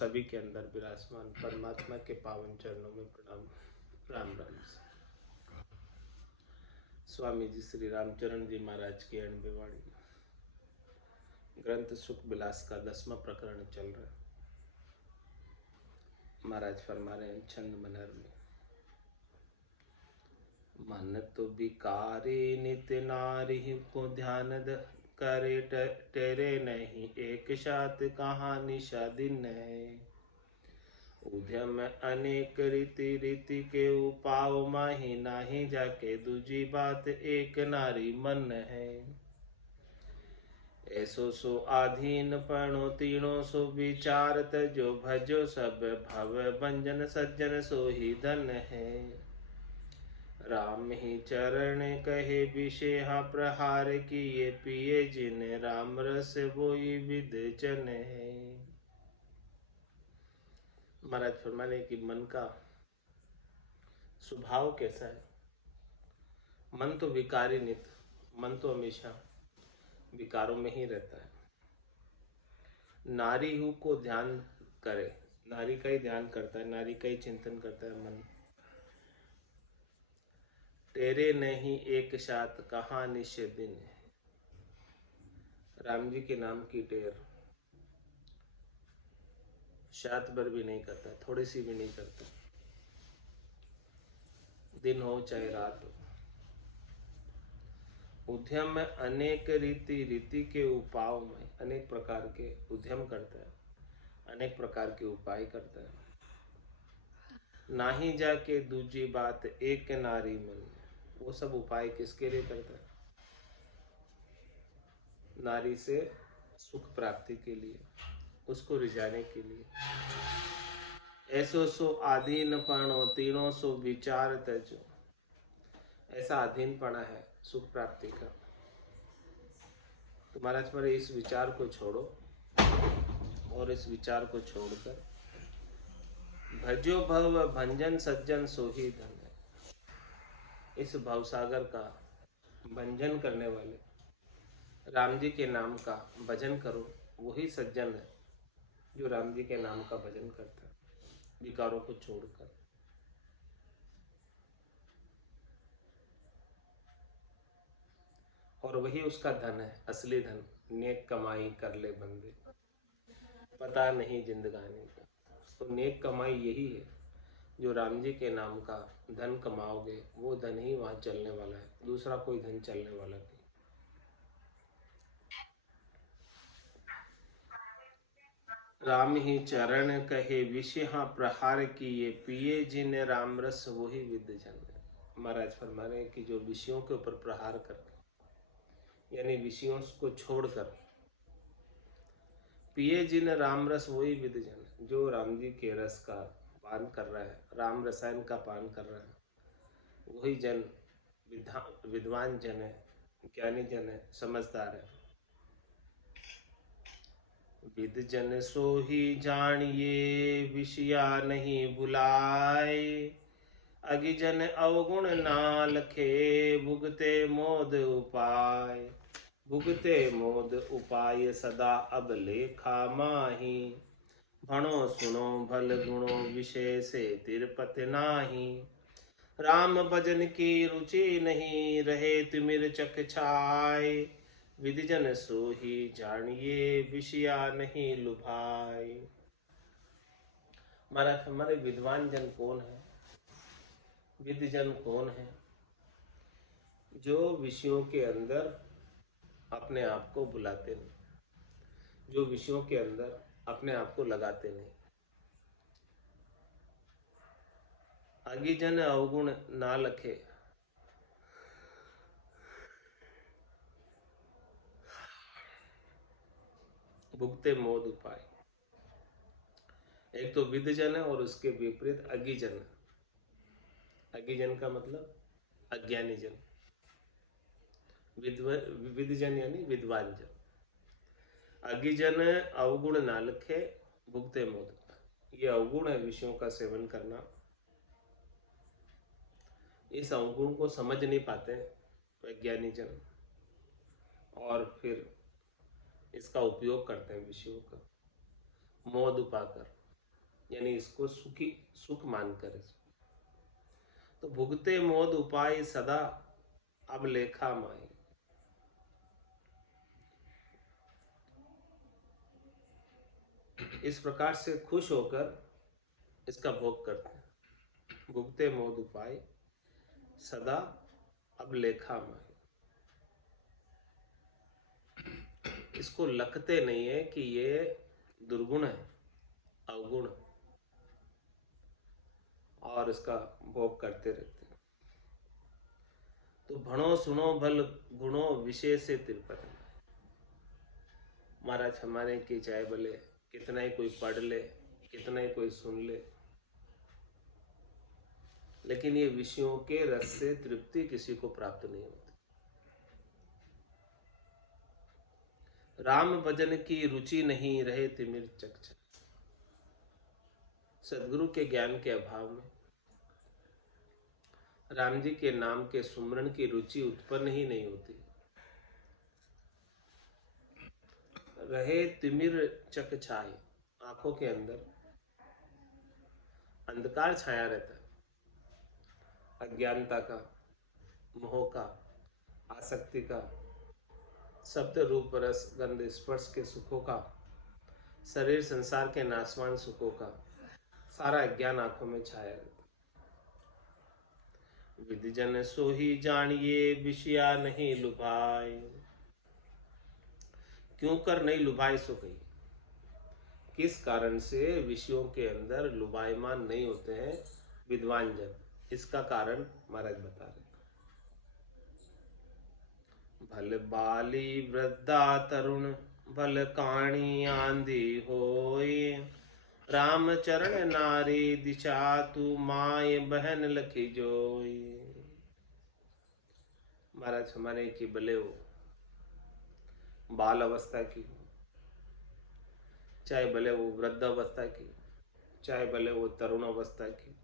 सभी के अंदर विराजमान परमात्मा के पावन चरणों में प्रणाम। राम राम। स्वामी जी श्री रामचरण जी महाराज की अणबे वाणी ग्रंथ सुख विलास का 10वां प्रकरण चल रहा है। महाराज फरमा रहे हैं छंद मनहर में, मन तो बिकारी नित नारी को ध्यान करे तेरे नहीं, एक साथ कहाँ निशा दिन है। उद्यम अनेक रीति रीति के उपाव माही नाही, जाके दूजी बात एक नारी मन है। ऐसो सो आधीन पणो तीनों सो विचार तजो, भजो सब भव भंजन सज्जन सो ही धन है। राम ही चरण कहे विषेहा प्रहार किए, पिए जिन राम रस वोई विद जन है। महाराज फरमाने कि मन का स्वभाव कैसा है। मन तो विकारी नित, मन तो हमेशा विकारों में ही रहता है। नारी हु को ध्यान करे, नारी का ही ध्यान करता है, नारी का ही चिंतन करता है मन। तेरे नहीं एक साथ कहाँ निश्चय दिन है। राम जी के नाम की टेर सात भर भी नहीं करता, थोड़ी सी भी नहीं करता, दिन हो चाहे रात हो। उद्यम में अनेक रीति रीति के उपायों में अनेक प्रकार के उद्यम करता है, अनेक प्रकार के उपाय करता है। नाही जाके दूजी बात एक नारी मन, वो सब उपाय किसके लिए करता है। नारी से सुख प्राप्ति के लिए, उसको रिझाने के लिए। ऐसो सो अधीनपणो तीनों सो विचार तजो, ऐसा अधीनपना है सुख प्राप्ति का। तो महाराज पर इस विचार को छोड़ो और इस विचार को छोड़कर भजो भव भंजन सज्जन सो ही धन है। इस भवसागर का भंजन करने वाले राम जी के नाम का भजन करो, वही सज्जन है जो राम जी के नाम का भजन करता है विकारों को छोड़कर। और वही उसका धन है, असली धन। नेक कमाई कर ले बंदे, पता नहीं जिंदगानी का। तो नेक कमाई यही है, जो राम जी के नाम का धन कमाओगे वो धन ही वहां चलने वाला है, दूसरा कोई धन चलने वाला नहीं। राम ही चरण कहे विषहा प्रहार किए, पिए जिन राम रस वही विद जन। महाराज फरमा रहे हैं कि जो विषयों के ऊपर प्रहार करके, यानी विषयों को छोड़कर, पिए जिन राम रस वही विद जन, जो राम जी के रस का पान कर रहा है, राम रसायन का पान कर रहा है, वही जन विद्वान जन है, ज्ञानी जन है, समझदार है। विद जन सो ही जानिए विषया नहीं भुलाए, अगिजन अवगुण ना लखे, भुगते मोद उपाय। भुगते मोद उपाय सदा अब लेखा माही, भणो सुनो भल गुणो विषय से तिरपत नाही। राम भजन की रुचि नहीं रहे तिमिर चक छाय, विदिजन सो ही जानिए विषया नहीं लुभाए। हमारे विद्वान जन कौन है, विद्यजन कौन है, जो विषयों के अंदर अपने आप को बुलाते नहीं, जो विषयों के अंदर अपने आप को लगाते नहीं। अगिजन अवगुण ना लखे, भुगते मोद उपाय। एक तो विद्यजन है और उसके विपरीत अगिजन। अगिजन का मतलब अज्ञानी जन, विद्यजन यानी विद्वान जन। अगिजन अवगुण ना लखे, भुगते मोद। ये अवगुण है विषयों का सेवन करना। इस अवगुण को समझ नहीं पाते वैज्ञानिक जन, और फिर इसका उपयोग करते हैं विषयों का मोद पाकर। यानी इसको सुखी सुख मानकर इसको। तो भुगते मोद उपाय सदा अब लेखा माई। इस प्रकार से खुश होकर इसका भोग करते हैं। भुगते मोद उपाय सदा अब लेखा माई। इसको लखते नहीं है कि ये दुर्गुण है, अवगुण, और इसका भोग करते रहते हैं। तो भणो सुनो भल गुणो विषय से तिरपत। महाराज हमारे की चाहे भले कितना ही कोई पढ़ ले, कितना ही कोई सुन ले, लेकिन ये विषयों के रस से तृप्ति किसी को प्राप्त नहीं होती। राम भजन की रुचि नहीं रहे तिमिर चकचक। सदगुरु के ज्ञान के अभाव में राम जी के नाम के सुमरण की रुचि उत्पन्न ही नहीं होती। रहे तिमिर चक छाए, आंखों के अंदर अंधकार छाया रहता है, अज्ञानता का, मोह का, आसक्ति का, शब्द रूप रस गंध स्पर्श के सुखों का, शरीर संसार के नाशवान सुखों का सारा अज्ञान आंखों में छाया रहता। विधि जन सो ही जानिए विषया नहीं लुभाए। क्यों कर नहीं लुभाए सो कही। किस कारण से विषयों के अंदर लुभायमान नहीं होते हैं विद्वान जन, इसका कारण महाराज बता रहे। भल बाली वृद्धा तरुण भल काणी आंधी होए। राम चरण नारी दिशा तू माय बहन लखी जोई। महाराज हमारे की भले हो बाल अवस्था की हो, चाहे भले वो वृद्ध अवस्था की, चाहे भले वो तरुण अवस्था की,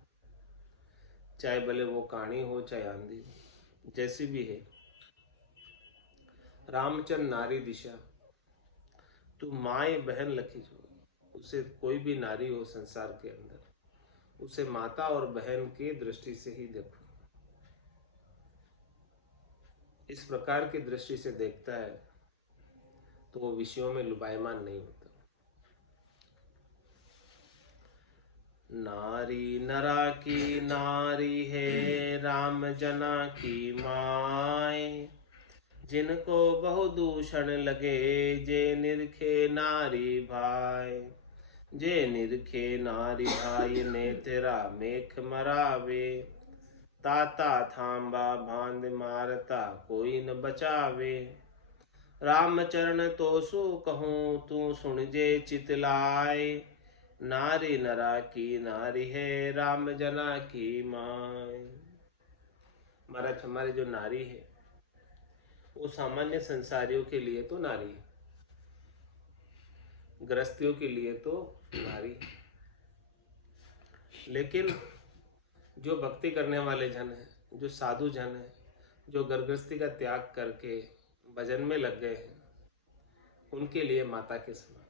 चाहे भले वो काणी हो चाहे आंधी हो, जैसी भी है, रामचंद्र नारी दिशा तू माए बहन लखी जो। उसे कोई भी नारी हो संसार के अंदर, उसे माता और बहन की दृष्टि से ही देखो। इस प्रकार की दृष्टि से देखता है तो वो विषयों में लुभायमान नहीं होता। नारी नरा की नारी है राम जना की माए। जिनको बहुदूषण लगे जे निरखे नारी भाई। जे निरखे नारी भाई ने तेरा मेख मरावे। ताता थांबा भांद मारता कोई न बचावे। रामचरण तो सु कहूँ तू सुन जे चितलाए। नारी नरा की नारी है राम जना की माय। महाराज हमारी जो नारी है वो सामान्य संसारियों के लिए तो नारी है, गृहस्थियों के लिए तो नारी है, लेकिन जो भक्ति करने वाले जन हैं, जो साधु जन हैं, जो गृहस्थी का त्याग करके भजन में लग गए हैं, उनके लिए माता के समान।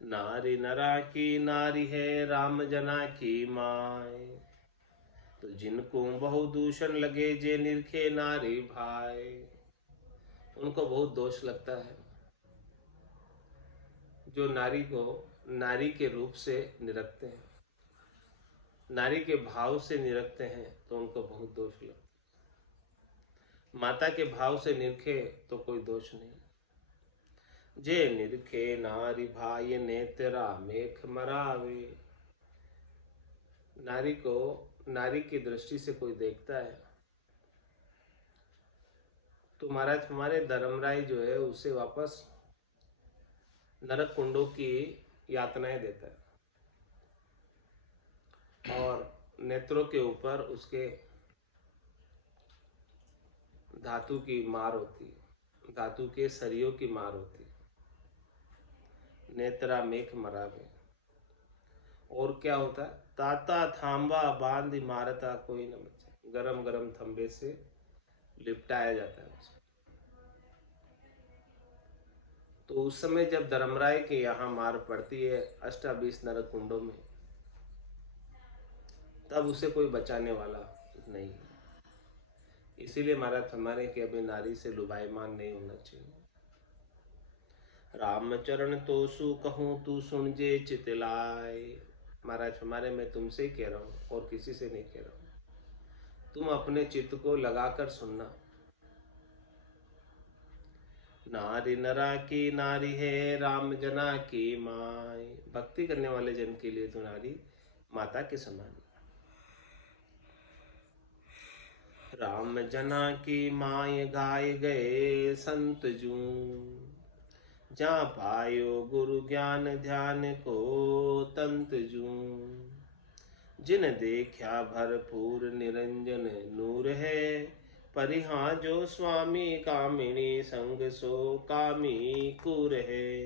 नारी नरा की नारी है राम जना की माय। तो जिनको बहुदूषण लगे जे निरखे नारी भाई। उनको बहुत दोष लगता है जो नारी को नारी के रूप से निरखते हैं, नारी के भाव से निरखते हैं, तो उनको बहुत दोष लगता है। माता के भाव से निरखे तो कोई दोष नहीं। जे निरखे नारी भाई ने तेरा मेख मरावे। नारी को नारी की दृष्टि से कोई देखता है तो महाराज हमारे धर्मराय जो है उसे वापस नरक कुंडों की यातनाएं देता है और नेत्रों के ऊपर उसके धातु की मार होती है, धातु के सरियों की मार होती है। नेत्रा मेख मरावे। और क्या होता है, ताता थांबा बांध मारता कोई न बचे। गरम गरम थंबे से लिपटाया जाता है उसको। तो उस समय जब धर्मराय के यहाँ मार पड़ती है 28 नरक कुंडों में, तब उसे कोई बचाने वाला नहीं। इसीलिए महाराज हमारे कि अभी नारी से लुभायमान नहीं होना चाहिए। रामचरण तो सु कहूँ तू सुन जे चितलाय। महाराज हमारे मैं तुमसे ही कह रहा हूँ और किसी से नहीं कह रहा हूँ, तुम अपने चित्त को लगाकर सुनना। नारी नरा की नारी है राम जना की माई। भक्ति करने वाले जन के लिए तो नारी माता के समान। राम जना की माय गाय गए संत जू, जा पायो गुरु ज्ञान ध्यान को तंत जू। जिन देखा भरपूर निरंजन नूर है, परिहा जो स्वामी कामिनी संग सो कामी कूर है।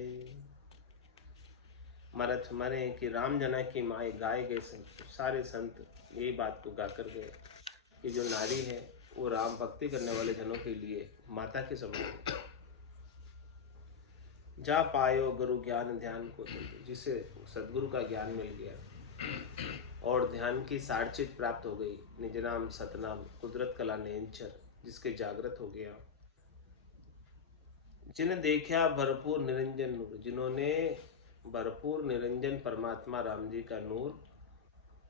महाराज हमारे कि राम जना की माए गाए गए संत, सारे संत यही बात को गाकर गए कि जो नारी है वो राम भक्ति करने वाले जनों के लिए माता के समान। जा पायो गुरु ज्ञान ध्यान को, जिसे सदगुरु का ज्ञान मिल गया और ध्यान की सारचित प्राप्त हो गई, निज नाम सतनाम कुदरत कला नेंचर जिसके जागृत हो गया। जिन देखा भरपूर निरंजन नूर, जिन्होंने भरपूर निरंजन परमात्मा राम जी का नूर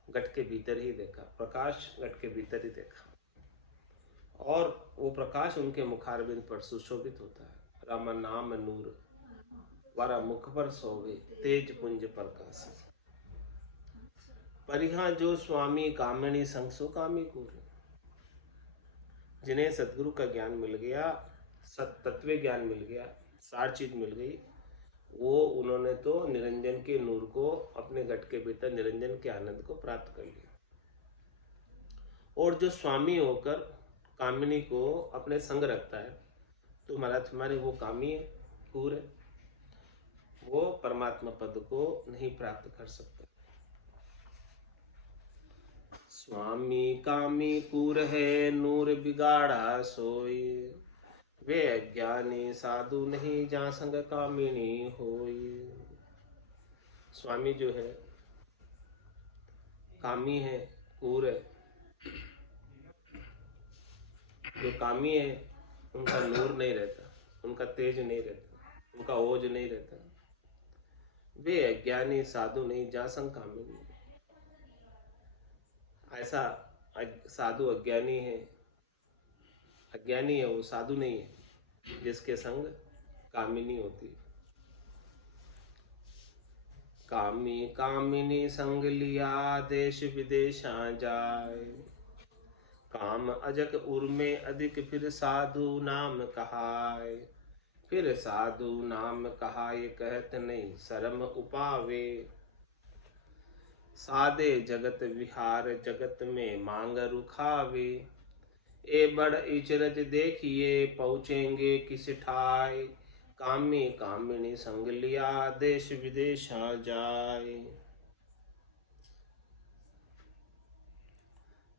घट के भीतर ही देखा, प्रकाश घट के भीतर ही देखा, और वो प्रकाश उनके मुखारबिंद पर सुशोभित होता है। राम नाम नूर वारा मुख पर सोवे, तेज पुंज प्रकाश। परिहा जो स्वामी कामिनी संग सो कामी कूर। जिन्हें सतगुरु का ज्ञान मिल गया, सत तत्व ज्ञान मिल गया, सार चीज मिल गई, वो उन्होंने तो निरंजन के नूर को अपने घट के भीतर निरंजन के आनंद को प्राप्त कर लिया। और जो स्वामी होकर कामिनी को अपने संग रखता है, तो महाराज हमारे वो कामी है, कूर है, वो परमात्मा पद को नहीं प्राप्त कर सकता। स्वामी कामी कूर है नूर बिगाड़ा सोई, वे अज्ञानी साधु नहीं जा संग कामिनी होई। स्वामी जो है कामी है, कूर है। जो कामी है उनका नूर नहीं रहता, उनका तेज नहीं रहता, उनका ओज नहीं रहता। वे अज्ञानी साधु नहीं जा संग कामिनी। ऐसा साधु अज्ञानी है, अज्ञानी है वो, साधु नहीं है जिसके संग कामिनी होती। कामी कामिनी संग लिया देश विदेशा जाए, काम अजक उर्मे अधिक फिर साधु नाम कहाय। फिर साधु नाम कहाय कहत नहीं शर्म उपावे, सादे जगत विहार जगत में मांग रुखावे। ए बड़ इचरज देखिए पहुँचेंगे किस ठाय, कामी कामिनी संग लिया देश विदेशा जाए।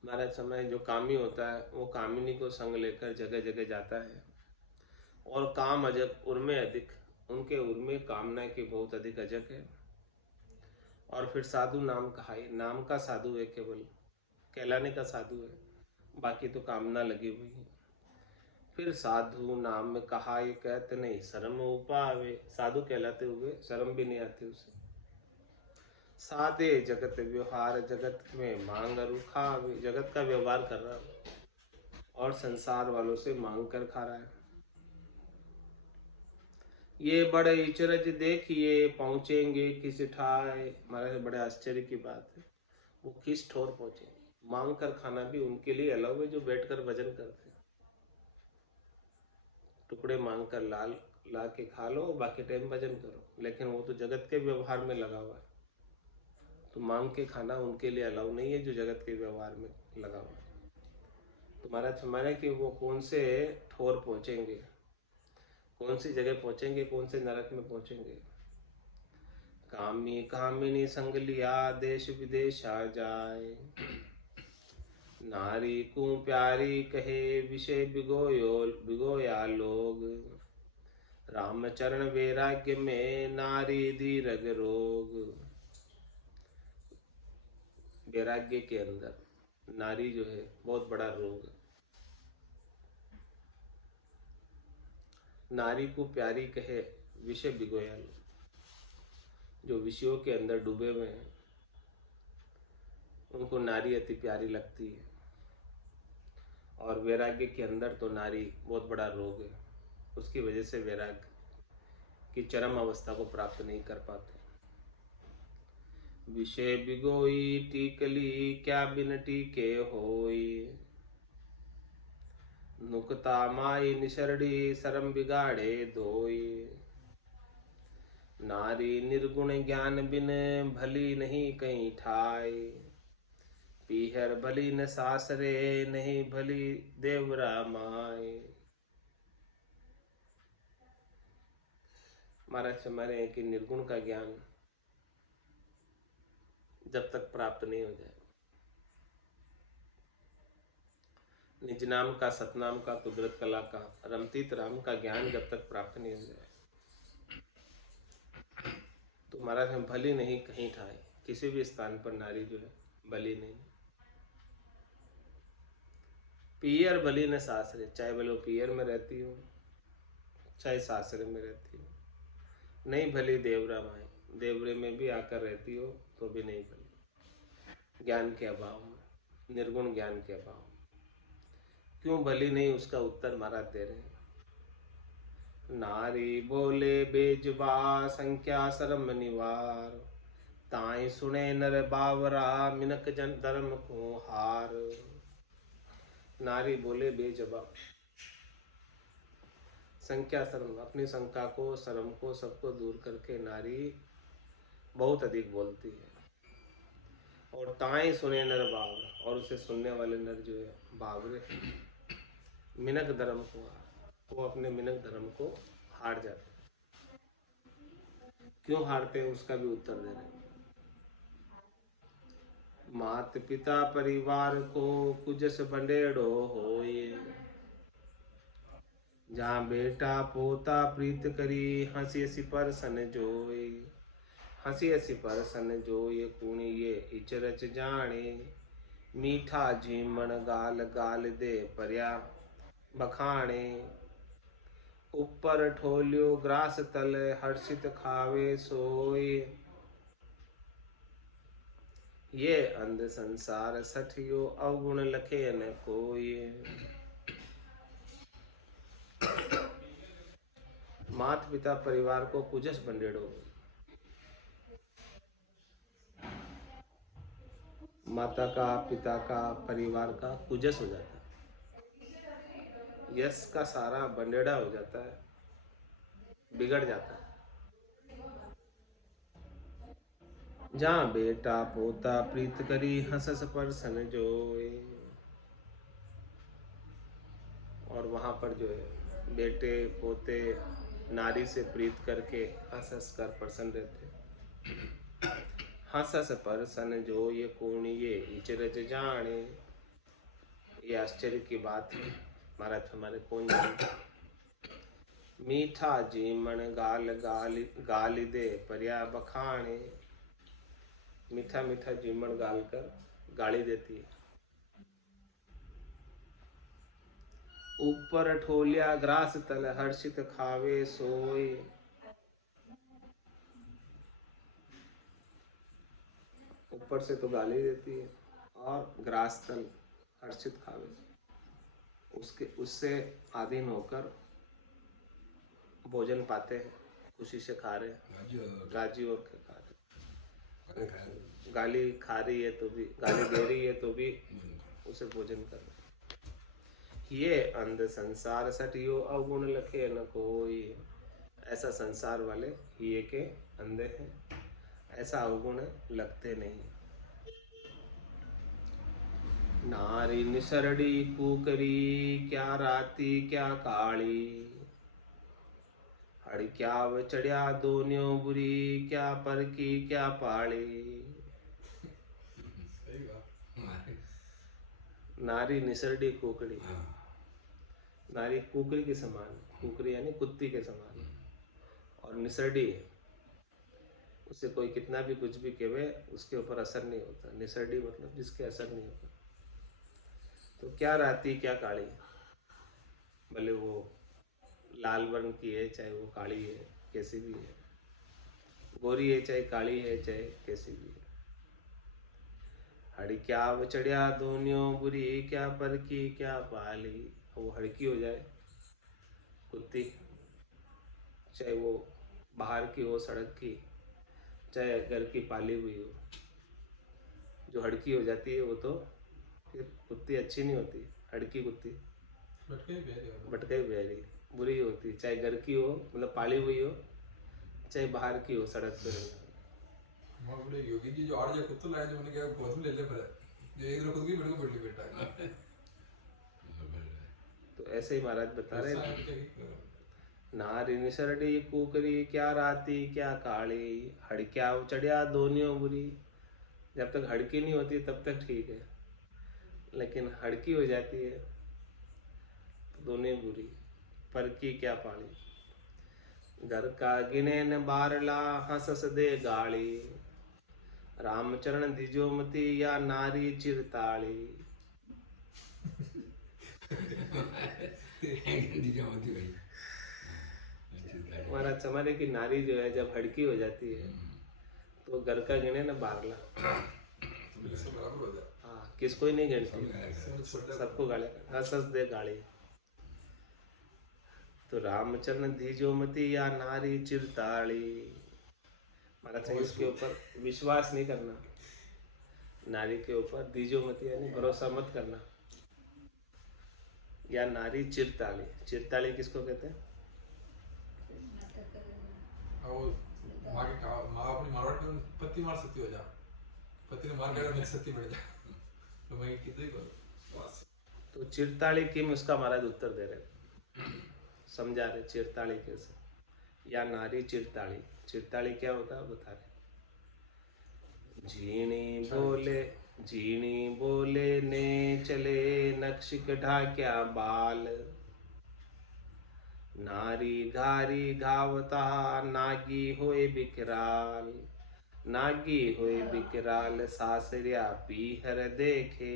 महाराज समय जो कामी होता है वो कामिनी को संग लेकर जगह जगह जाता है, और काम अजक उर्मे अधिक, उनके उर्मे कामना के बहुत अधिक अजक है। और फिर साधु नाम कहा, नाम का साधु है, केवल कहलाने का साधु है, बाकी तो कामना लगी हुई है। फिर साधु नाम कहा ये कहते नहीं शर्म उपावे, साधु कहलाते हुए शर्म भी नहीं आती उसे। सादे जगत व्यवहार जगत में मांग रुखावे, जगत का व्यवहार कर रहा है और संसार वालों से मांग कर खा रहा है। ये बड़े इचरज देखिए पहुंचेंगे किस ठाय। हमारे बड़े आश्चर्य की बात है, वो किस ठोर पहुंचे। मांग कर खाना भी उनके लिए अलाउ है जो बैठकर भजन करते हैं। टुकड़े मांग कर ला के खा लो, बाकी टाइम भजन करो, लेकिन वो तो जगत के व्यवहार में लगा हुआ है, तो मांग के खाना उनके लिए अलाउ नहीं है जो जगत के व्यवहार में लगा हुआ है। तो महाराज हमारे कि वो कौन से ठोर पहुंचेंगे, कौन सी जगह पहुंचेंगे, कौन से नरक में पहुंचेंगे। कामी कामिनी संग लिया देश विदेश आ जाए, नारी को प्यारी कहे विषय बिगोया लोग। रामचरण वैराग्य में नारी दीर्घ रोग। वैराग्य के अंदर नारी जो है बहुत बड़ा रोग। नारी को प्यारी कहे विषय बिगोयल। जो विषयों के अंदर डूबे हुए हैं उनको नारी अति प्यारी लगती है। और वैराग्य के अंदर तो नारी बहुत बड़ा रोग है। उसकी वजह से वैराग्य की चरम अवस्था को प्राप्त नहीं कर पाते। विषय बिगोई टीकली क्या बिन टीके होई। नुकता माई निसरड़ी शरम बिगाड़े धोई। नारी निर्गुण ज्ञान बिन भली नहीं कहीं ठाई। पीहर भली न सासरे नहीं भली देवरा माए। महाराज हमारे कि निर्गुण का ज्ञान जब तक प्राप्त नहीं हो जाए, निज नाम का सतनाम का कुदरत कला का रमतीत राम का ज्ञान जब तक प्राप्त नहीं हो जाए तो महाराज हम भली नहीं कहीं ठाए। किसी भी स्थान पर नारी जो है भली नहीं। पियर भली न सासरे, चाहे भले पियर में रहती हो चाहे सासरे में रहती हो, नहीं भली देवरा माए, देवरे में भी आकर रहती हो तो भी नहीं भली। ज्ञान के अभाव में, निर्गुण ज्ञान के अभाव। क्यों भली नहीं, उसका उत्तर महाराज दे रहे हैं। नारी बोले बेजबा संख्या शर्म निवार। ताई सुने नर बावरा मिनक जन धर्म को हार। नारी बोले बेजबाब, संख्या शर्म, अपनी शंका को शर्म को सबको दूर करके नारी बहुत अधिक बोलती है। और ताई सुने नर बावरा, और उसे सुनने वाले नर जो है बावरे मिनक धर्म को हार, वो अपने मिनक धर्म को हार जाते। क्यों हारते हैं उसका भी उत्तर दे रहे हैं। मात पिता परिवार को कुजस बंडेड़ो होए। जहाँ बेटा पोता प्रीत करी हंसी हंसी पर सन जोए। हंसी हंसी पर सन जोए कुणी ये इचरच जाने। मीठा झीमण गाल गाल दे पर्या बखाणे। ऊपर ठोलियो ग्रास तल हर्षित खावे सोए। ये अंध संसार सठियो अवगुण लखे न कोई। मात पिता परिवार को कुजस बंडेड़ो। माता का पिता का परिवार का कुजस हो जाता है, यश का सारा बंडेड़ा हो जाता है, बिगड़ जाता है। जहाँ बेटा पोता प्रीत करी हंसस पर सन जोए। और वहाँ पर जो है बेटे पोते नारी से प्रीत करके हंस हंस कर प्रसन्न रहते। हंस हंस पर सन जो ये कोणी ये इचरज जाने। ये आश्चर्य की बात है महाराज, हमारे कौन जानता। मीठा जीमण गाल गाली गाली दे पर्या बखाने। मीठा मीठा जीमण गाल कर गाली देती है। ऊपर ठोलिया ग्रास तल हर्षित खावे सोए। ऊपर से तो गाली देती है और ग्रास तल हर्षित खावे, उसके उससे अधीन होकर भोजन पाते हैं, खुशी से खा रहे, राजी और खा रहे। गाली खा रही है तो भी, गाली दे रही है तो भी उसे भोजन कर रहे। ये अंध संसार सटियो अवगुण लखे न कोई। ऐसा संसार वाले ये के अंधे हैं, ऐसा अवगुण लगते नहीं। नारी निसरड़ी कुकरी क्या राती क्या काली। हड़ क्या व चढ़िया दोन्यों बुरी क्या पर की क्या पाली। नारी निसरड़ी कुकड़ी, नारी कुकरी के समान, कुकरी यानी कुत्ती के समान, और निसरडी है, उससे कोई कितना भी कुछ भी कहे उसके ऊपर असर नहीं होता। निसरडी मतलब जिसके असर नहीं होता। तो क्या राती क्या काली, भले वो लाल वर्ण की है चाहे वो काली है, कैसी भी है, गोरी है चाहे काली है चाहे कैसी भी है। हड़क्या चढ़िया दोनियों बुरी, क्या पर की क्या पाली। वो हड़की हो जाए कुत्ती, चाहे वो बाहर की हो सड़क की, चाहे घर की पाली हुई हो, जो हड़की हो जाती है वो तो फिर कुत्ती अच्छी नहीं होती। हड़की कुत्ती भटकाई बेरी बुरी होती, चाहे घर की हो मतलब पाली हुई हो, चाहे बाहर की हो सड़क पे रहना। योगी जी जो आड़ जा कुत्ता लाया जो मैंने कहा बहुत में ले ले पर जो एक दिन खुद की मेरे को बैठ बेटा। तो ऐसे ही महाराज बता रहे, नारी निसरडी कुकरी, क्या राती क्या काली, हड़क्या चढ़िया दोनियों बुरी। जब तक हड़की नहीं होती तब तक ठीक है, लेकिन हड़की हो जाती है तो दोनों बुरी। पर की क्या पाली, घर का गिने न बारला, हंसस दे गाली। रामचरण दिजो मती, या नारी चिरताली। हमारा चमारे की नारी जो है जब हड़की हो जाती है तो घर का गिने न बारला। हाँ, किसको ही नहीं गिनती, सबको गाली, हंस हंस दे गाली। तो रामचरण दीजो मती, या नारी चिरताली। हमारा चाहिए इसके ऊपर विश्वास नहीं करना, नारी के ऊपर दीजो मती यानी भरोसा मत करना। या नारी चिरताली, चिरताली किसको कहते हैं? माँ अपनी मारवाड़ में पति मार सकती हो जा, पति ने मार कर मैं सती बढ़ जा, तो मैं कितने करूं। तो चिरताली किम, उसका महाराज उत्तर दे रहे, समझा रहे चिरताली कैसे। या नारी चिरताली, चिरताली क्या होता है बता रहे। झीणी बोले ने चले, नक्श ढाक्या बाल। नारी घारी घावता, नागी होए बिकराल। नागी होए बिकराल, सासरिया पीहर देखे।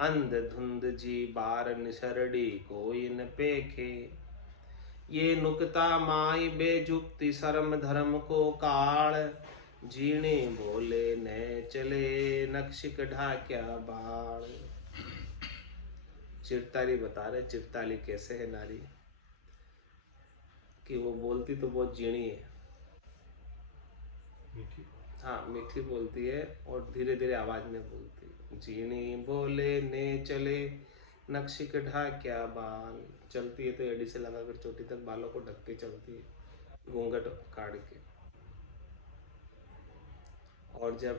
अंध धुंध जी बार निसरडी, कोई न पेखे। ये नुकता माई बेजुक्ति, शर्म धर्म को काल। जीने बोले न चले, नक्शिक ढाक्या बाल। चिरताली बता रहे चिरताली कैसे है नारी, कि वो बोलती तो बहुत जीणी है। हाँ, मीठी बोलती है और धीरे धीरे आवाज में बोलती है। जीणी बोले ने चले, नक्शिक ढाक्या बाल। चलती है तो एड़ी से लगाकर चोटी तक बालों को ढक के चलती है, घूंघट काट के। और जब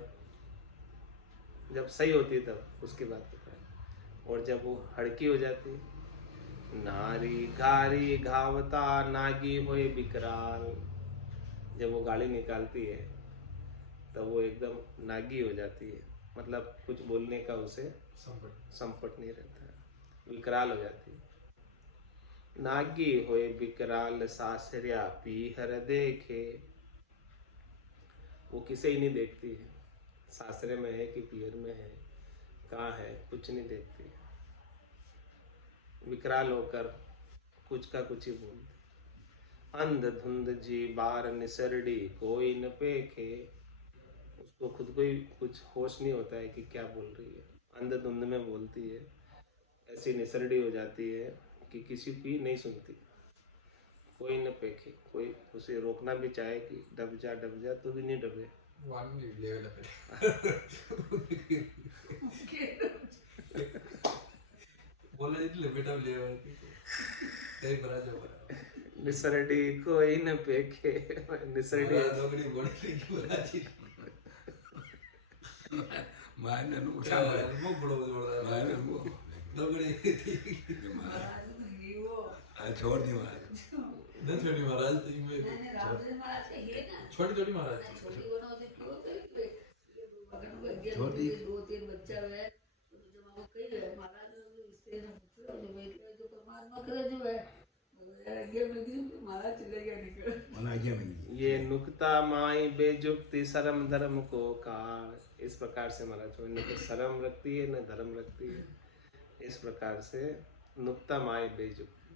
सही होती है तब उसकी बात बताए। और जब वो हड़की हो जाती, नारी घारी घावता, नागी होए बिकराल। जब वो गाली निकालती है तब वो एकदम नागी हो जाती है, मतलब कुछ बोलने का उसे संपट नहीं रहता है, विकराल हो जाती है। नागी होए बिकराल, सासरिया पीहर देखे। वो किसे ही नहीं देखती है, सासरे में है कि पीहर में है, कहाँ है, कुछ नहीं देखती है। विकराल होकर कुछ का कुछ ही बोलती। अंध धुंध जी बार निसरडी, कोई न पेखे। उसको खुद को ही कुछ होश नहीं होता है कि क्या बोल रही है, अंध धुंध में बोलती है। ऐसी निसरडी हो जाती है कि किसी की नहीं सुनती। कोई न पेखे, कोई उसे रोकना भी चाहे कि डब जा तो भी नहीं डबे। निसरडी कोई न पेखे, निसरडी छोड़ दी महाराज, छोटी महाराज छोटी महाराज छोड़ दी। दो तीन बच्चा है जब हम कही है महाराज जो परमात्मा करे जो है महाराज चले गया निकल। आज्ञा में ये नुक्ता माई बेजुक्ति शर्म धर्म को काल। इस प्रकार से महाराज न तो शर्म रखती है न धर्म रखती है। इस प्रकार से नुक्ता माई बेजुक्ति,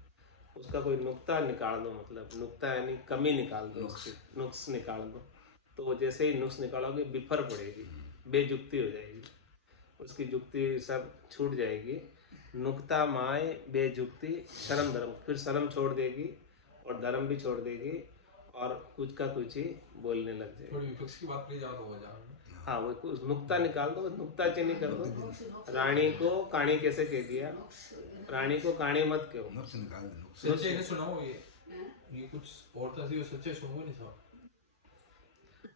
उसका कोई नुक्ता निकाल दो, मतलब नुक्ता यानी कमी निकाल दो, उसकी नुक्स निकाल दो, तो वो जैसे ही नुक्स निकालोगे बिफर पड़ेगी, बेजुक्ति हो जाएगी, उसकी जुक्ति सब छूट जाएगी। नुक्ता माए बेजुक्ति शर्म धर्म, फिर शर्म छोड़ देगी और धर्म भी छोड़ देगी और कुछ का कुछ ही बोलने लग जाएगी। थोड़ी विपक्ष की बात नहीं जाओ तो हो जाओ। हाँ, वो कुछ नुक्ता निकाल दो, नुक्ता चीनी कर दो। रानी को काणी कैसे कह दिया? रानी को काणी मत कहो। नुक्स निकाल दो, नुक्स। सच्चे नहीं सुनाओ ये कुछ और था, सच्चे सुनो नहीं सब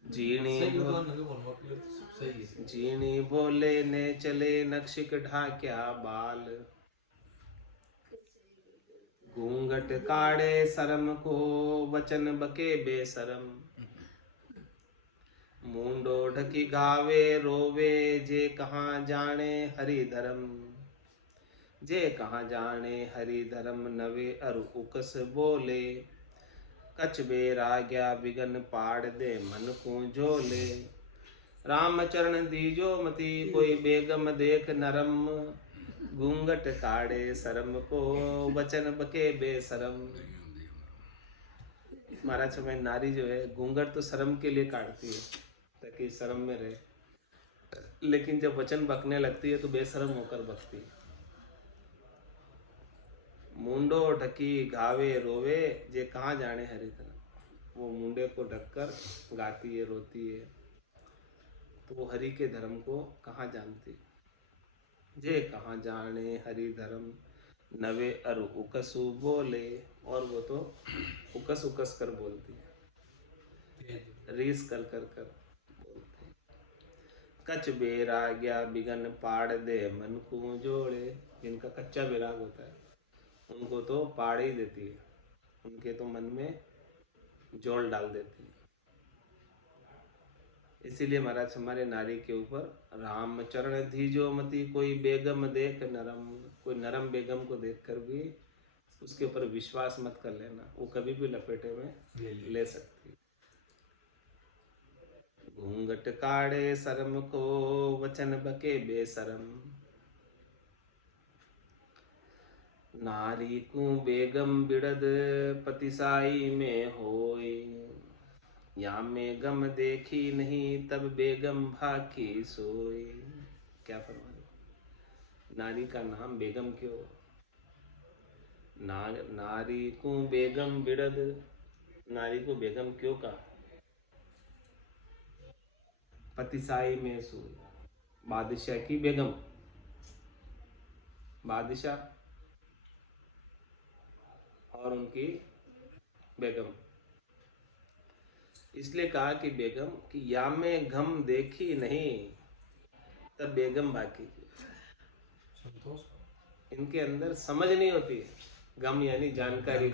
जीनी सही तो नहीं बोलना, सही है। जीनी बोले ने चले नक्शिक ढाक्या बाल, घूंघट काढ़े शर्म को वचन बके बेशरम, मुंडो ढकी गावे रोवे जे कहाँ जाने हरि धर्म, जे कहाँ जाने हरि धर्म नवे अरु उकस बोले, कछ बेराग्या बिगन पाड़ दे मन को झोले, राम चरण दीजो मति कोई बेगम देख नरम, घूंघट काढ़े शर्म को वचन बके बेशरम। महाराज समय नारी जो है घूंघट तो शर्म के लिए काटती है ताकि शर्म में रहे, लेकिन जब वचन बकने लगती है तो बेशरम होकर बकती है। मुंडो ढकी गावे रोवे जे कहाँ जाने हरि धर्म, वो मुंडे को ढककर गाती है, रोती है, तो वो हरि के धर्म को कहाँ जानती। जे कहाँ जाने हरि धर्म नवे अरु उकसु बोले, और वो तो उकस उकस कर बोलती है, रीस कर कर कर बोलती है। कच बेराग्या बिगन पाड़ दे मन को जोड़े, जिनका कच्चा बेराग होता है उनको तो पाड़ ही देती है, उनके तो मन में जोड़ डाल देती है। इसीलिए महाराज हमारे नारी के ऊपर राम चरण धीजो मति कोई बेगम देख नरम, कोई नरम बेगम को देखकर भी उसके ऊपर विश्वास मत कर लेना, वो कभी भी लपेटे में ले सकती। घूंघट काढ़े शर्म को वचन बके बेशरम, नारी को बेगम बिड़द पतिसाई में होय, या में गम देखी नहीं तब बेगम भाकी सोई। क्या फरमा नारी का नाम बेगम क्यों? नारी को बेगम बिड़द, नारी को बेगम क्यों कहा? पतिसाई में सोई, बादशाह की बेगम, बादशाह और उनकी बेगम, इसलिए कहा कि बेगम कि या में गम देखी नहीं तब बेगम बाकी। संतोष इनके अंदर समझ नहीं होती है, गम यानी जानकारी,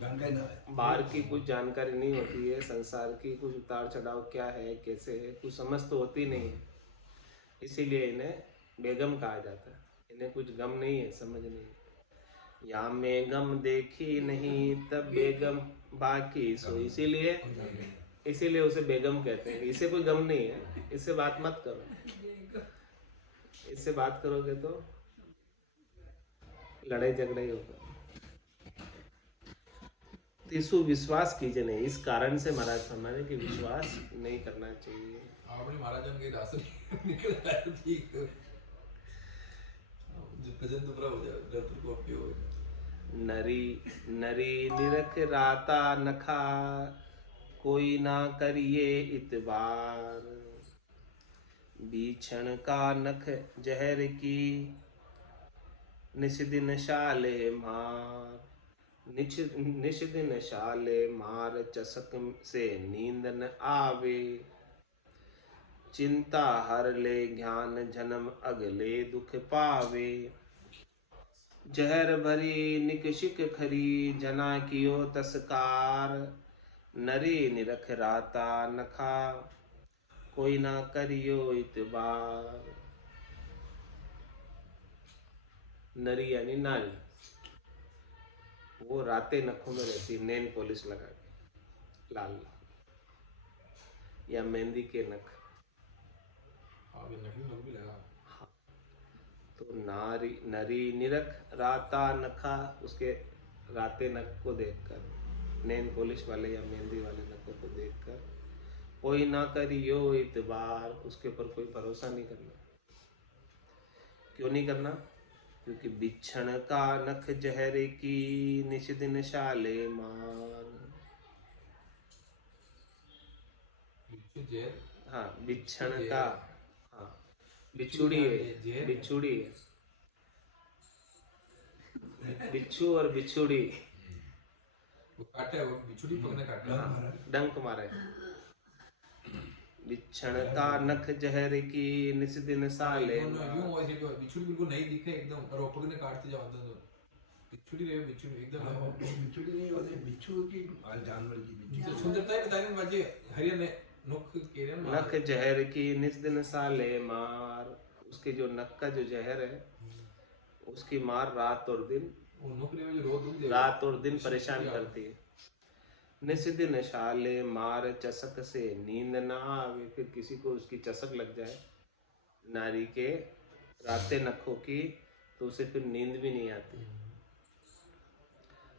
जानकारी ना है। बाहर की कुछ जानकारी नहीं होती है, संसार की कुछ उतार चढ़ाव क्या है कैसे है कुछ समझ तो होती नहीं है, इसीलिए इन्हें बेगम कहा जाता है। इन्हें कुछ गम नहीं है, समझ नहीं है। या में गम देखी नहीं तब बेगम बाकी सो, इसीलिए उसे बेगम कहते हैं। इसे कोई गम नहीं है, इससे बात मत करो, इससे बात करोगे तो लड़ाई झगड़ा ही होगा। इसु विश्वास कीजिए नहीं, इस कारण से महाराज फरमाने कि विश्वास नहीं करना चाहिए। अपनी महाराजन के रास्ते निकल आया ठीक, जो भजन तो पूरा हो जाए, जब को अपने हो नरी नरी निरख राता नखा, कोई ना करिए इतबार, बीछण का नख जहर की निषदिन शाले मार, निषदिन शाले मार, चसक से नींद न आवे, चिंता हर ले ज्ञान जन्म अगले दुख पावे, जहर भरी निकशिक खरी जना कियो तस्कार, नरी निरख राता नखा, कोई ना करियो इतबार। नरी यानी नारी, वो रातें नखों में रहती है, नेल पॉलिश लगा के लाल, या मेहंदी के नख। अब ये नकली लोग भी लगा। तो नारी नरी निरख राता नखा, उसके राते नख को देखकर, नेल पॉलिश वाले या मेहंदी वाले नखों को देखकर, कोई ना करियो इतबार, उसके ऊपर कोई भरोसा नहीं करना। क्यों नहीं करना? क्योंकि बिछण का नख जहर की निश दिन शाले मार। बिच्छू जेल। हाँ, बिछण बिच्छू का, जेल। हाँ बिछुड़ी है, जेल है। बिछुड़ी है, बिच्छू और बिछुड़ी। वो काटे, वो बिछुड़ी पकड़ने काटे। हाँ, डंक मारे। बिछण का नख जहर की निस दिन साले यूं मार। वैसे बिच्छू बिल्कुल नहीं दिखे एकदम, और वो पकड़ने काटते जाओ अंदर। बिच्छू रहे, बिच्छू एकदम बिच्छू नहीं होते, बिच्छू की जानवर की बिच्छू। तो सुंदरता है बताने बाजे हरियाणा नुक के रे नख जहर की निस दिन साले मार, उसके जो नख का जो जहर है उसकी मार रात और दिन, वो नुक रे जो रोज दूध दे रात और दिन परेशान करती है। निस दिन शाले मार, चसक से नींद ना आवे, फिर किसी को उसकी चसक लग जाए नारी के राते नखों की, तो उसे फिर नींद भी नहीं आती।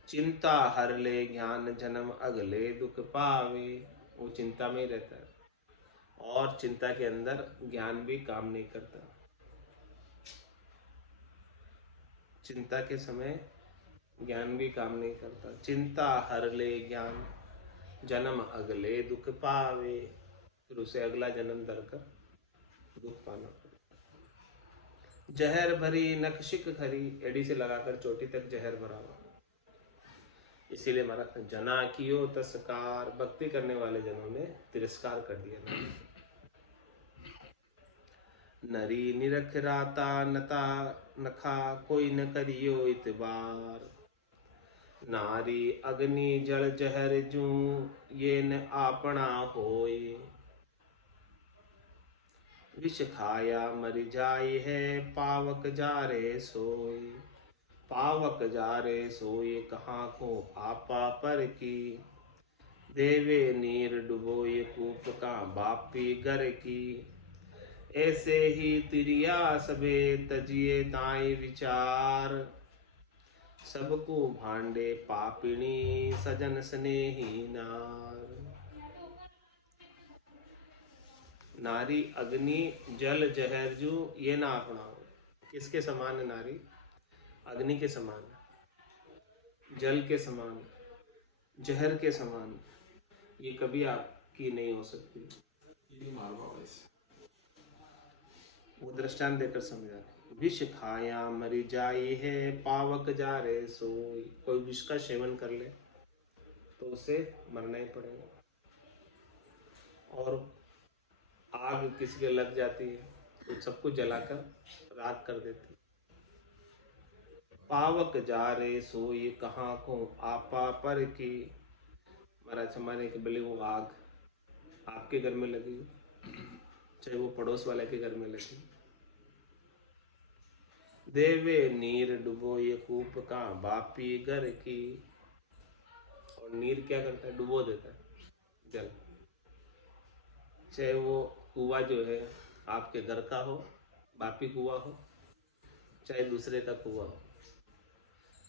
चिंता हर ले ज्ञान जन्म अगले दुख पावे, वो चिंता में ही रहता है, और चिंता के अंदर ज्ञान भी काम नहीं करता। चिंता के समय ज्ञान भी काम नहीं करता। चिंता हर ले ज्ञान जन्म अगले दुख पावे, फिर उसे अगला जन्म धरकर दुख पाना पड़ता। जहर भरी नख शिक खरी, एड़ी से लगाकर चोटी तक जहर भरा हुआ। इसीलिए हमारा जना कियो तस्कार, भक्ति करने वाले जनों ने तिरस्कार कर दिया। नरी निरख राता नता नखा, कोई न करियो इतबार। नारी अग्नि जल जहर जू, ये न आपना होए। विष खाया मर जाए है, पावक जारे सोए। पावक जारे सोए कहाँ को आपा पर की, देवे नीर डुबोए कूप का बापी घर की। ऐसे ही तिरिया सबे तजिए ताई विचार, सबको भांडे पापिणी सजन स्नेही नार। नारी अग्नि जल जहर जू, ये ना अपनाओ। किसके समान है नारी? अग्नि के समान, जल के समान, जहर के समान। ये कभी आपकी नहीं हो सकती। ये मारवा वैसे वो दृष्टांत देकर समझा रहे। विष खाया मरी जाई है, पावक जा रे सोई। कोई विष का सेवन कर ले तो उसे मरना ही पड़ेगा। और आग किसी के लग जाती है तो सबको जलाकर राख कर देती है। पावक जा रे सोई कहाँ को आपा पर की। महाराज हमारे के भले वो आग आपके घर में लगी, चाहे वो पड़ोस वाले के घर में लगी। देवे नीर डुबो ये कूप का बापी घर की। और नीर क्या करता है? डुबो देता है जल। चाहे वो कुआं जो है आपके घर का हो, बापी कुआं हो, चाहे दूसरे का कुआं हो।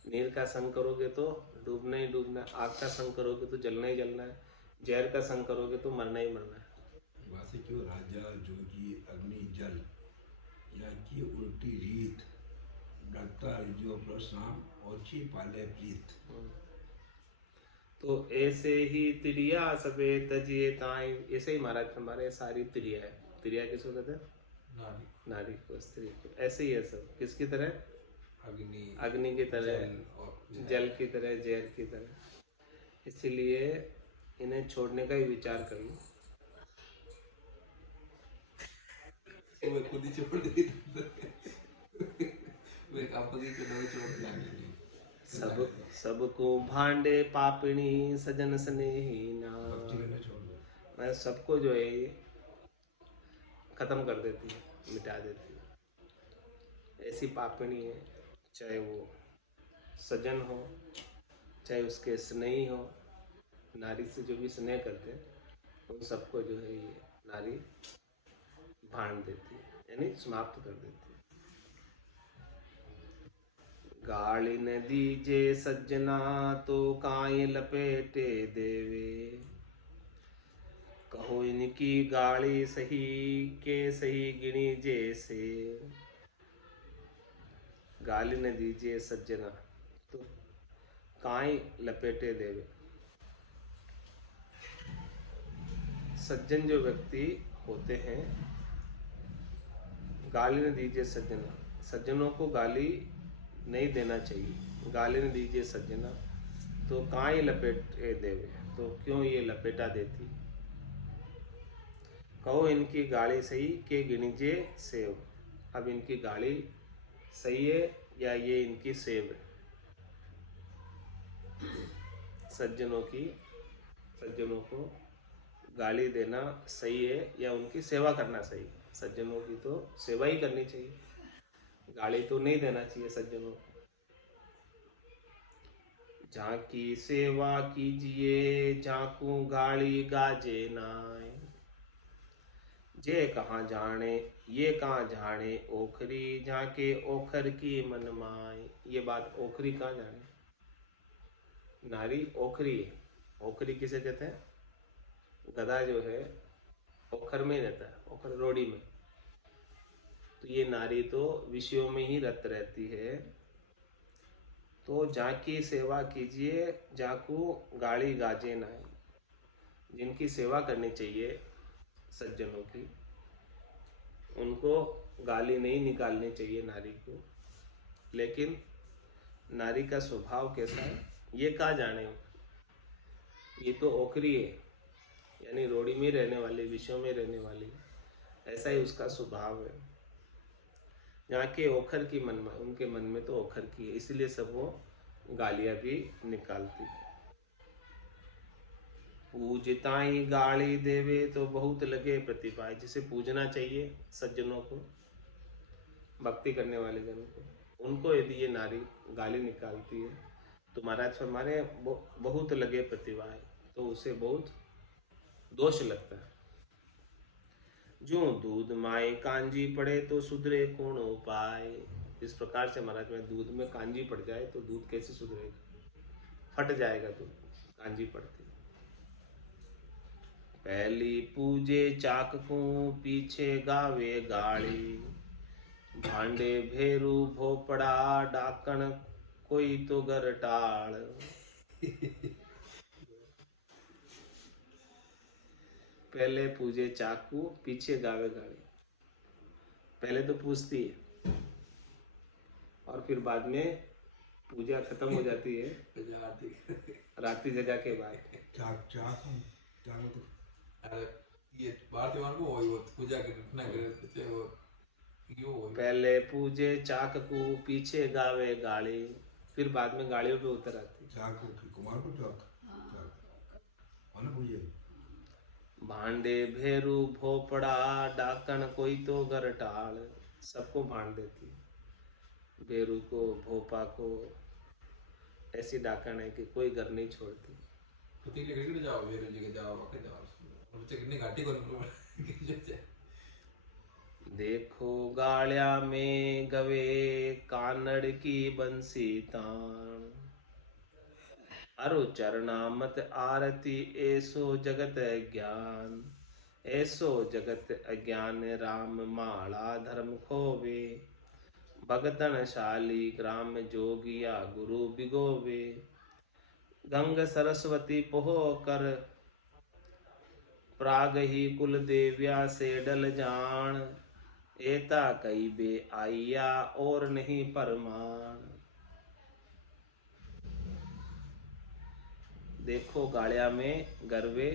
नीर का संग करोगे तो डूबना ही डूबना है, आग का संग करोगे तो जलना ही जलना है, जहर का संग करोगे तो मरना ही मरना है। वासे क्यों राजा जोगी अग्नि जल, या की उल्टी रीत, डरता जो प्रश्न ओछी पाले प्रीत। तो ऐसे ही तिरिया सबे तजिए ताई, ऐसे ही महाराज हमारे सारी तिरिया है। तिरिया किसको कहते हैं? नारी नारी को, स्त्री को। ऐसे ही है सब। किसकी तरह? अग्नि अग्नि की तरह, जल और जल की तरह, जहर की तरह। इसीलिए इन्हें छोड़ने का ही विचार कर लो। वो खुद ही छोड़ दी। वे कापगी के दो छोड़ दिया। सब सबको भांडे पापिणी सजन स्नेही भक्ति ना। करना छोड़ दो। मैं सबको जो है ये खत्म कर देती है, मिटा देती है। ऐसी पापिणी है, चाहे वो सजन हो चाहे उसके स्नेही हो, नारी से जो भी स्नेह करते हैं उन सबको जो है ये नारी भांड देती है, यानी समाप्त कर देती है। गाली न दीजे सज्जना तो काई लपेटे देवे, कहो इनकी गाली सही के सही गिनी जैसे। गाली न दीजिए सज्जना तो काई लपेटे देवे। सज्जन जो व्यक्ति होते हैं, गाली न दीजिए सज्जना, सज्जनों को गाली नहीं देना चाहिए। गाली न दीजिए सज्जना तो काई लपेटे देवे, तो क्यों ये लपेटा देती। कहो इनकी गाली सही के गिनीजे सेव। अब इनकी गाली सही है या ये इनकी सेव है। सज्जनों को गाली देना सही है या उनकी सेवा करना सही है। सज्जनों की तो सेवा ही करनी चाहिए, गाली तो नहीं देना चाहिए सज्जनों को। झांकी सेवा कीजिए झांकू गाली गाजे नाय, जे कहाँ जाने ये कहाँ जाने ओखरी, झांके ओखर की मन माय। ये बात ओखरी कहाँ जाने, नारी ओखरी है। ओखरी किसे कहते हैं, गधा जो है ओखर में रहता है, ओखर रोड़ी में। तो ये नारी तो विषयों में ही रत रहती है। तो झांकी सेवा कीजिए झांकू गाली गाजे नाय, जिनकी सेवा करनी चाहिए सज्जनों की, उनको गाली नहीं निकालनी चाहिए नारी को। लेकिन नारी का स्वभाव कैसा है ये कहाँ जाने। ये तो ओखरी है, यानी रोड़ी में रहने वाली, विषयों में रहने वाली, ऐसा ही उसका स्वभाव है। यहाँ के ओखर की मन में, उनके मन में तो ओखर की है, इसलिए सब वो गालियाँ भी निकालती है। पूजताई गाली देवे तो बहुत लगे प्रतिपाय। जिसे पूजना चाहिए सज्जनों को, भक्ति करने वाले जनों को, उनको यदि ये नारी गाली निकालती है तो महाराज फरमाने बहुत लगे प्रतिभाए, तो उसे बहुत दोष लगता है। जो दूध माए कांजी पड़े तो सुधरे कौन उपाय। इस प्रकार से महाराज में दूध में कांजी पड़ जाए तो दूध कैसे सुधरेगा, फट जाएगा दूध कांजी पड़ती। पहली पूजे चाक को पीछे गावे गाली, भांडे भेरू भोपड़ा डाकण कोई तो घर टाल। पहले पूजे चाकू पीछे गावे गाली। पहले तो पूछती है और फिर बाद में पूजा खत्म हो जाती है रात्रि जगह के बाद। चाक चाक चाक अरे ये भारतीय मान को वही पूजा के इतना करे वो यो वही। पहले पूजे चाक को पीछे गावे गाली, फिर बाद में गाड़ियों पे उतर आती। चाक कुमार को चाक चाक पूजे। भांडे भेरू भोपड़ा डाकण कोई तो घर टाल। सबको भांड देती, भेरू को भोपा को, ऐसी डाकण है कि कोई घर नहीं छोड़ती। पति के घर जाओ, भेरू जी के जाओ, वके जाओ, उनसे कितनी घाटी को देखो गाड़िया में गवे कानड़ की बंसी तान, अरु चरना मत आरती ऐसो जगत ज्ञान। ऐसो जगत अज्ञान राम माला धर्म खोवे, भगतन शाली ग्राम जोगिया गुरु बिगोवे। गंग सरस्वती पोह कर प्राग ही कुल देव्या से डल जान, एता कई बे आइया और नहीं परमान। देखो गाड़िया में गरवे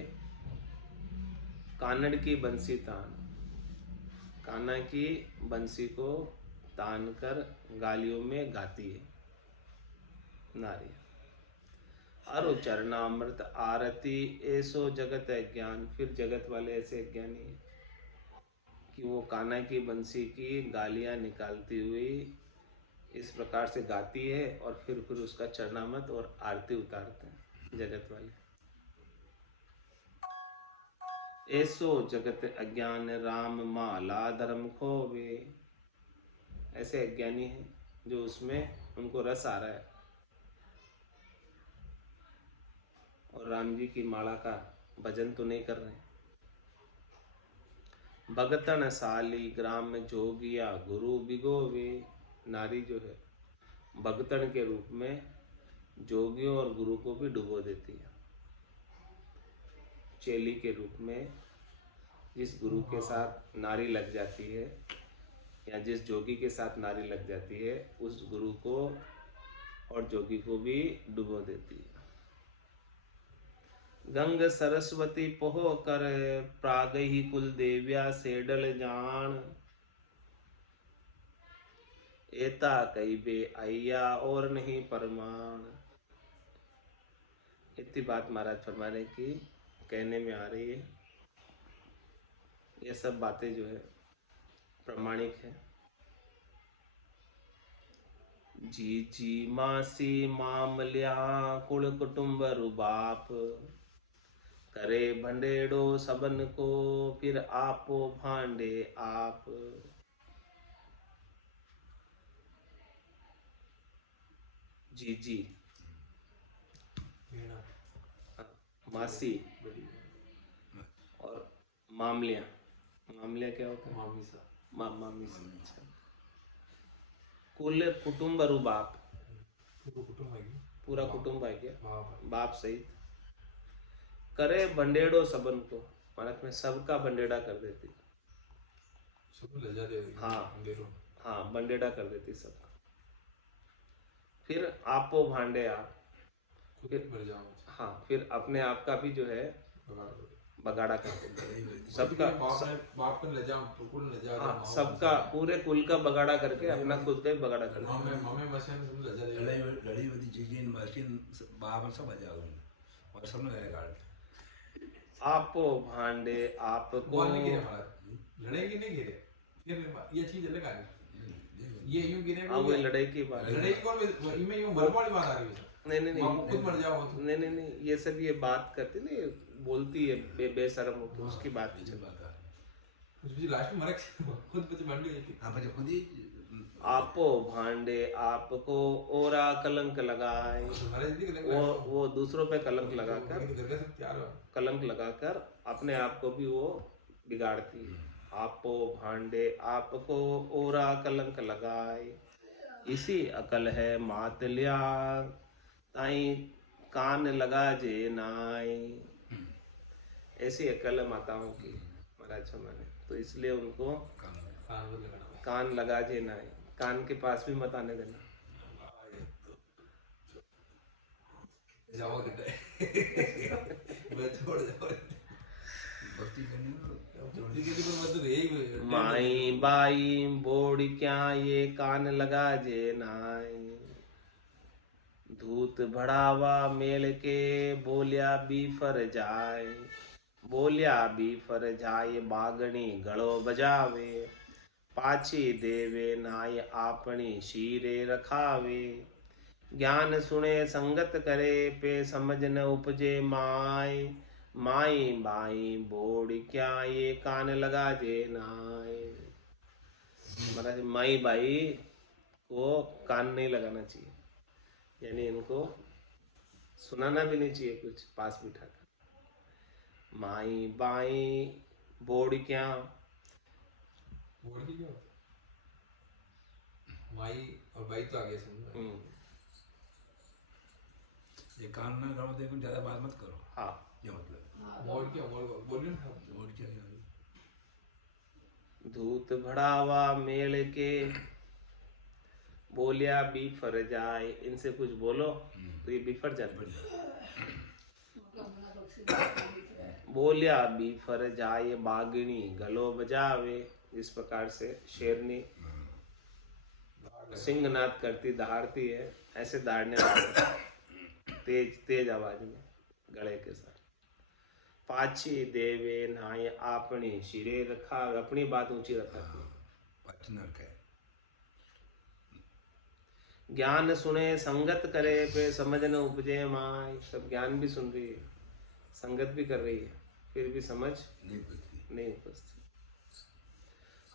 कानड़ की बंसी तान, कान्हा की बंसी को तान कर गालियों में गाती है नारी। अरु चरणामृत आरती ऐसो जगत है ज्ञान। फिर जगत वाले ऐसे ज्ञानी कि वो कान्हा की बंसी की गालियां निकालती हुई इस प्रकार से गाती है और फिर उसका चरणामत और आरती उतारते हैं जगत वाले। ऐसो जगत अज्ञान राम माला धर्म खोवे। ऐसे अज्ञानी हैं जो उसमें उनको रस आ रहा है और राम जी की माला का भजन तो नहीं कर रहे हैं। भगतन साली ग्राम जोगिया गुरु बिगोवे। नारी जो है भगतन के रूप में जोगियों और गुरु को भी डुबो देती है। चेली के रूप में जिस गुरु के साथ नारी लग जाती है या जिस जोगी के साथ नारी लग जाती है, उस गुरु को और जोगी को भी डुबो देती है। गंग सरस्वती पोहो कर प्राग ही कुल देव्या सेडल जान। एता कई बे आइया और नहीं परमाण। इतनी बात महाराज फरमाने की कहने में आ रही है। ये सब बातें जो है प्रामाणिक है। जी जी मासी मामल्या कुल कुटुंब रुबाप। करे भंडेड़ो सबन को फिर आपो भांडे आप। जी जी मासी और मामलिया। मामलिया क्या होता है? मामी सा मामी से। अच्छा। कुल कुटुंब रुबाप। पूरा कुटुंब है क्या? पूरा कुटुंब है क्या? बाप बाप सहित। करे बंडेड़ो सबन को, मानक में सबका बंडेड़ा कर देती। सब ले जा रहे हाँ। अंधेरों हाँ, बंडेड़ा कर देती सबका। फिर आपो भांडे आप। खुद ही मर जाओ हाँ, फिर अपने आप का भी जो है बगाड़ दो। बगाड़ा कर देती। सबका बाप को ले जाओ तो कुल ले जा। हाँ, सबका पूरे कुल का बगाड़ा करके अपना खुद का ही बगाड़ा कर देती। मम्मी मशीन सब ले जा रहे लड़ी बड़ी चीजें मशीन बाहर सब आ जाओ और सब ने गाड़ आपो भांडे आपको। बोल नहीं गिरे महाराज, लड़ाई नहीं गिरे। ये चीज अलग आ गई। ये यूं गिरे हाँ, वही लड़ाई की बात। लड़ाई कौन इनमें यूं मरने वाली बात आ रही है। नहीं खुद मर जाओ तो। नहीं, ये सब ये बात करती नहीं, बोलती है बेशरम होकर, उसकी बात नहीं चल। कुछ भी लास्ट में मरक खुद बच मंडी गई थी। हाँ बच्चे खुद ही आपो भांडे आपको ओरा कलंक लगाए। हमारे जिंदगी लग वो दूसरों पे कलंक लगाकर, घर का सब तैयार हो। कलंक लगाकर अपने आप को भी वो बिगाड़ती है। आपो भांडे आपको ओरा कलंक लगाए। इसी अकल है मात लिया ताई कान लगा जे नाई। ऐसी अकल है माताओं की महाराज हमारे, तो इसलिए उनको कान लगा जे नाई। कान के पास भी मत आने देना। जाओ मैं छोड़ जाओ भक्ति करने छोटी के लिए मत यही माई बाई बोड़ क्या ये कान लगा जे नाई। धूत बढ़ावा मेल के बोलिया बीफर जाए। बोलिया बीफर जाए बागणी गलो बजावे। पाछी देवे नाय आपनी शीरे रखावे। ज्ञान सुने संगत करे पे समझ न उपजे माय। माई बाई बोड़ क्या ये कान लगा जे नाय। महाराज माई बाई को कान नहीं लगाना चाहिए, यानी इनको सुनाना भी नहीं चाहिए कुछ पास बिठाकर। माई बाई बोड़ क्या। बोल की क्या माई और बाई तो आगे समझो। ये कान में गाओ देखो ज्यादा बात मत करो। हाँ, ये मतलब मोड़ क्या बोलिए ना और क्या धूत बढ़ावा मेल के बोलिया बीफर जाए। इनसे कुछ बोलो तो ये बिफर जाते। बोलिया बीफर जाए बागणी गलो बजावे। इस प्रकार से शेरनी सिंहनाद करती दहाड़ती है, ऐसे दहाड़ने वाले तेज तेज आवाज में गले के साथ। पाछी देवे नाय आपनी शिरे रखा। अपनी बात ऊंची रखा। पार्टनर का ज्ञान सुने संगत करे पे समझ न उपजे माय। सब ज्ञान भी सुन रही है, संगत भी कर रही है, फिर भी समझ नहीं उपजती।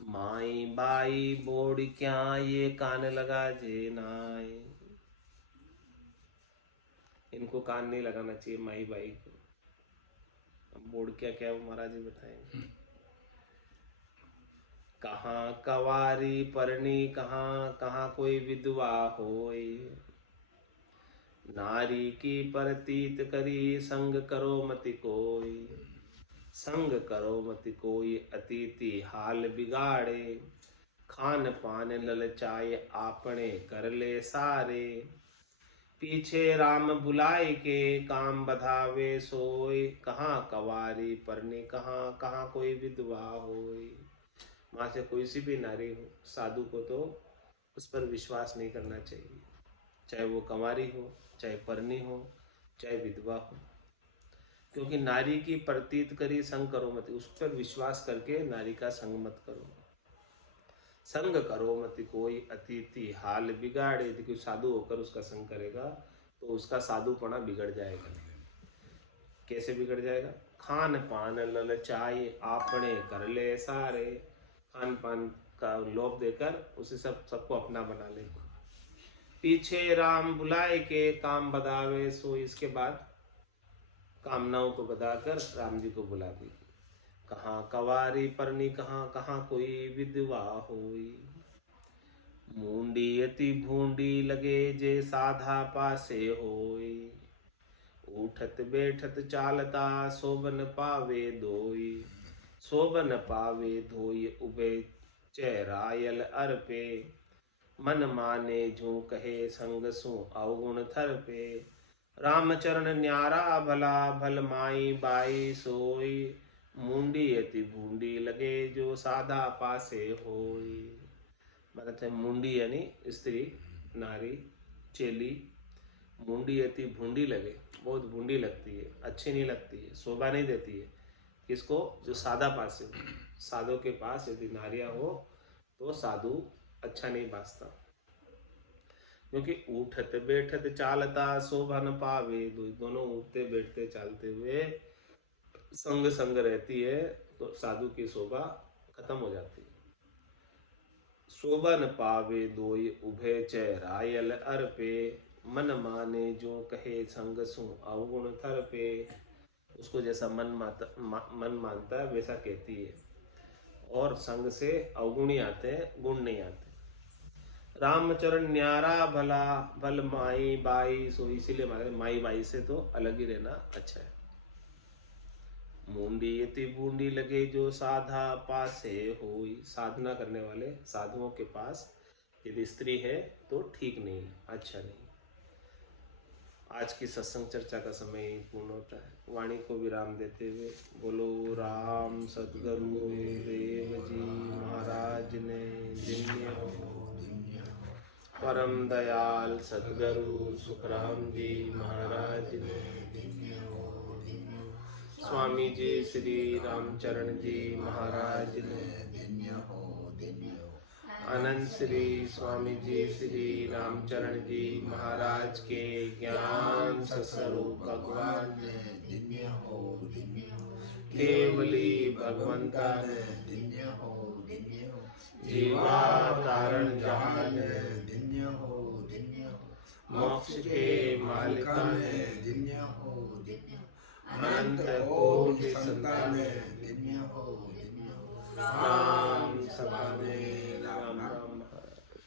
माई बाई बोड़ क्या ये कान लगा जे नाय। इनको कान नहीं लगाना चाहिए माई बाई को। अब बोड़ क्या क्या वो महाराज जी बताएंगे। कहाँ कवारी परनी कहाँ कहाँ कोई विधवा होय। नारी की परतीत करी संग करो मति कोई। संग करो मति कोई अतिथि हाल बिगाड़े। खान पान ललचाए आपने कर ले सारे। पीछे राम बुलाए के काम बधावे सोय। कहाँ कवारी परनी कहाँ कहाँ कोई विधवा होय। वहाँ से कोई सी भी नारी हो, साधु को तो उस पर विश्वास नहीं करना चाहिए, चाहे वो कंवारी हो, चाहे परनी हो, चाहे विधवा हो। क्योंकि नारी की प्रतीत करी संग करो मत, उस पर विश्वास करके नारी का संग मत करो। संग करो मत कोई अतिथि हाल बिगाड़े। देखिए साधु होकर उसका संग करेगा तो उसका साधुपना बिगड़ जाएगा। कैसे बिगड़ जाएगा? खान पान ललचाए आपने कर ले सारे। खान पान का लोभ देकर उसे सबको अपना बना लेगा। पीछे राम बुलाए के काम बदावे सो। इसके बाद कामनाओं को बदाकर राम जी को बुला दी। कहाँ कवारी परनी कहाँ कहाँ कोई विधवा होई। मुंडी अति भूंडी लगे जे साधा पासे होई। उठत बैठत चालता शोभन पावे धोई। शोभन पावे धोई उबे चेहरायल अर्पे। मन माने जो कहे संग सु अवगुण थर पे। रामचरण न्यारा भला भल माई बाई सोई। मुंडी अति भूंडी लगे जो साधा पासे होई। मतलब है मुंडी यानी स्त्री, नारी, चेली। मुंडी अति भूंडी लगे, बहुत भूंडी लगती है, अच्छी नहीं लगती है, शोभा नहीं देती है। किसको? जो साधा पासे हो। साधु के पास यदि नारियां हो तो साधु अच्छा नहीं बासता। क्योंकि उठत बैठत चालता शोभा न पावे। दोनों उठते बैठते चालते हुए संग संग रहती है तो साधु की शोभा खत्म हो जाती है। शोभा न पावे दोई उभे चेहरायल अर्पे। मन माने जो कहे संग सु अवगुण थर पे। उसको जैसा मन मानता है वैसा कहती है। और संग से अवगुणी आते हैं, गुण नहीं आते। रामचरण न्यारा भला भल माई बाई सो। इसीलिए माई बाई से तो अलग ही रहना अच्छा है। मुंडी यति बूंदी लगे जो साधा पासे होई। साधना करने वाले साधुओं के पास यदि स्त्री है तो ठीक नहीं, अच्छा नहीं। आज की सत्संग चर्चा का समय पूर्ण होता है। वाणी को विराम देते हुए बोलो राम सद्गुरु देव जी महाराज ने धन्य हो। परम दयाल सद्गुरु सुखराम जी महाराज ने धन्य हो। स्वामी जी श्री रामचरण जी महाराज ने धन्य हो। अनंत श्री स्वामी जी श्री रामचरण जी महाराज के ज्ञान स्वरूप भगवान ने धन्य हो। केवली भगवंता ने धन्य हो। जीवा कारण जहान ने धन्य हो। मोक्ष के मालिका ने धन्य हो। अनंत कोटि संतान ने धन्य हो। राम सभा में